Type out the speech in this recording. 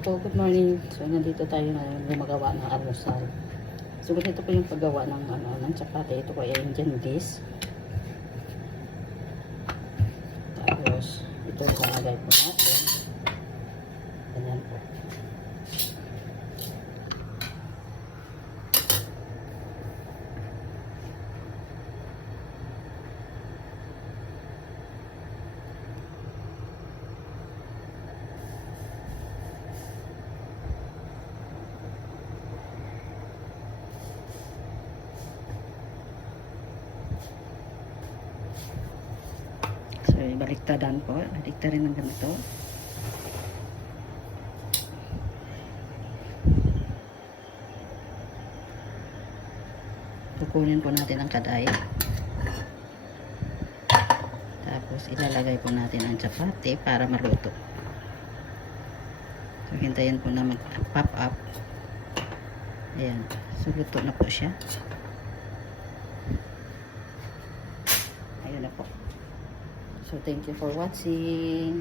po, good morning. So, nandito tayo ngayon gumagawa ng almusal. So, ganito po yung paggawa ng chapati. Ito po ay Indian dish. Tapos, ito ilalagay po natin. Ganyan po. So, baliktadan po. Baliktarin ng ganito. Kukunin po natin ang kaday. Tapos, ilalagay po natin ang chapati para maluto. So, hintayin po na mag-pop up. Ayan. So, luto na po siya. Ayun na po. So, thank you for watching.